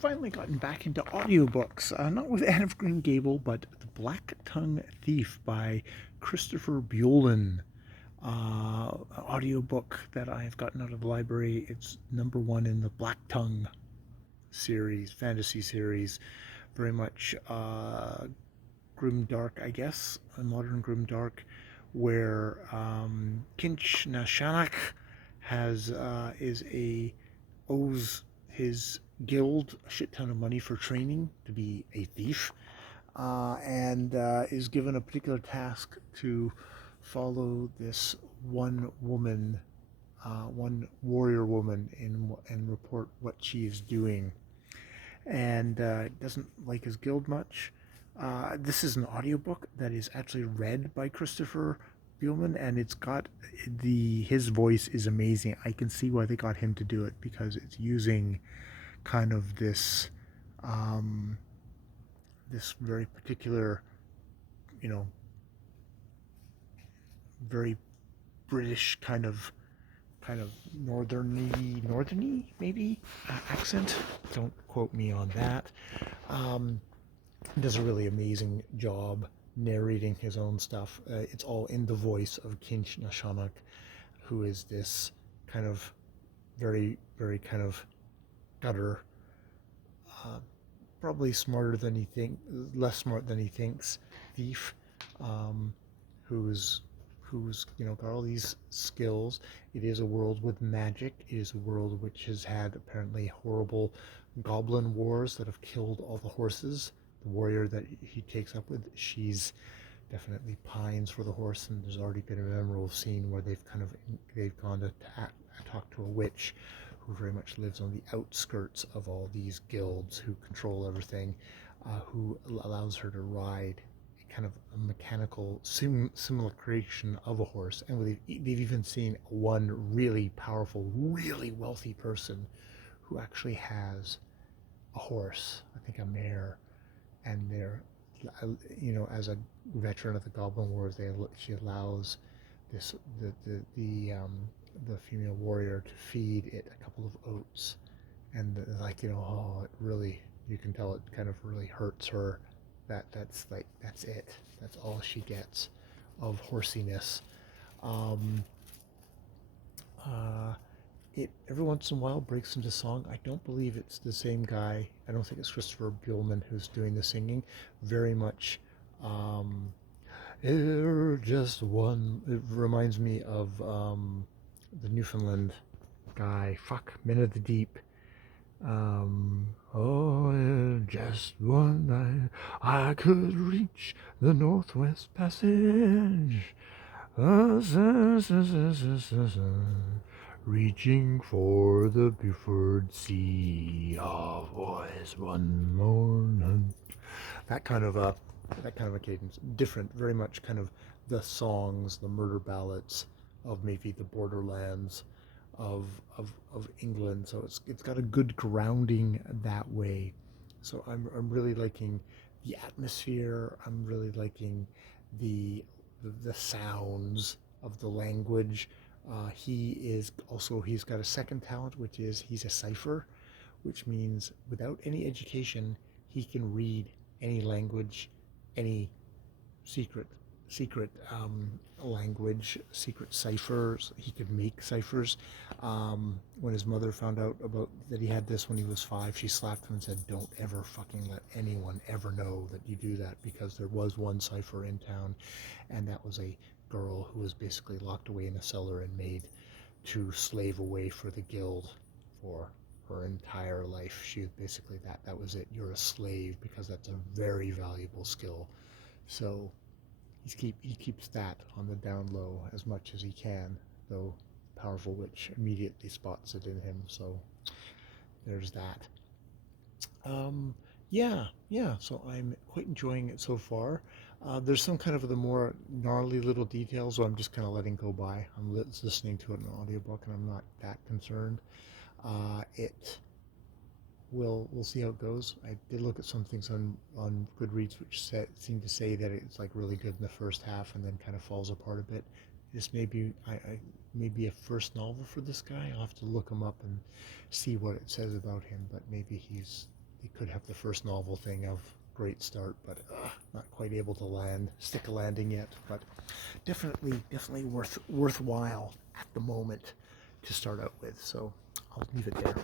finally gotten back into audiobooks. Not with Anne of Green Gable, but The Blcktng Thief by Christopher Buehlin. Audiobook that I've gotten out of the library. It's number one in the Black Tongue series, fantasy series. Very much grimdark, I guess, a modern grimdark, where Kinch Nashanak has is a owes his guild a shit ton of money for training to be a thief, and is given a particular task to follow this one woman, one warrior woman, and report what she is doing. And doesn't like his guild much. This is an audiobook that is actually read by Christopher Buehlin, and it's got his voice is amazing. I can see why they got him to do it, because it's using kind of um, this very particular, you know, very British kind of northerny maybe accent. Don't quote me on that. Um, does a really amazing job narrating his own stuff. It's all in the voice of Kinch Nashanak, who is this kind of very kind of gutter, uh, probably less smart than he thinks, thief, um, who's got all these skills. It is a world with magic. It is a world which has had apparently horrible goblin wars that have killed all the horses. The warrior that he takes up with, she's definitely pines for the horse, and there's already been a memorable scene where they've gone to talk to a witch who very much lives on the outskirts of all these guilds, who control everything, who allows her to ride kind of a mechanical simulacration of a horse. And they've even seen one really powerful, really wealthy person who actually has a horse, I think a mare, and they're, as a veteran of the Goblin Wars, she allows this the female warrior to feed it a couple of oats, and it really, you can tell it kind of really hurts her. That's it. That's all she gets of horsiness. Um, uh, it every once in a while breaks into song. I don't believe it's the same guy. I don't think it's Christopher Buehlin who's doing the singing. Very much, just one. It reminds me of the Newfoundland guy. Fuck, Men of the Deep. Just one night I could reach the Northwest Passage. Reaching for the Buford Sea. Oh, boys, one more night. That kind of a cadence, different, very much kind of the songs, the murder ballads of maybe the borderlands of England. So it's got a good grounding that way. So I'm really liking the atmosphere. I'm really liking the sounds of the language. He's got a second talent, which is he's a cipher, which means without any education, he can read any language, any secret language, secret ciphers. He could make ciphers. When his mother found out about that he had this when he was 5, she slapped him and said, "Don't ever fucking let anyone ever know that you do that," because there was one cipher in town, and that was a girl who was basically locked away in a cellar and made to slave away for the guild for her entire life. She was basically that was it. You're a slave, because that's a very valuable skill. So he keeps that on the down low as much as he can, though powerful witch immediately spots it in him. So there's that. Yeah. So I'm quite enjoying it so far. There's some kind of the more gnarly little details, so I'm just kind of letting go by. I'm listening to it in an audiobook, and I'm not that concerned. It we'll see how it goes. I did look at some things on Goodreads which seemed to say that it's like really good in the first half and then kind of falls apart a bit. This may be maybe a first novel for this guy. I'll have to look him up and see what it says about him, but maybe he's They could have the first novel thing of great start, but not quite able to stick a landing yet. But definitely worthwhile at the moment to start out with. So I'll leave it there.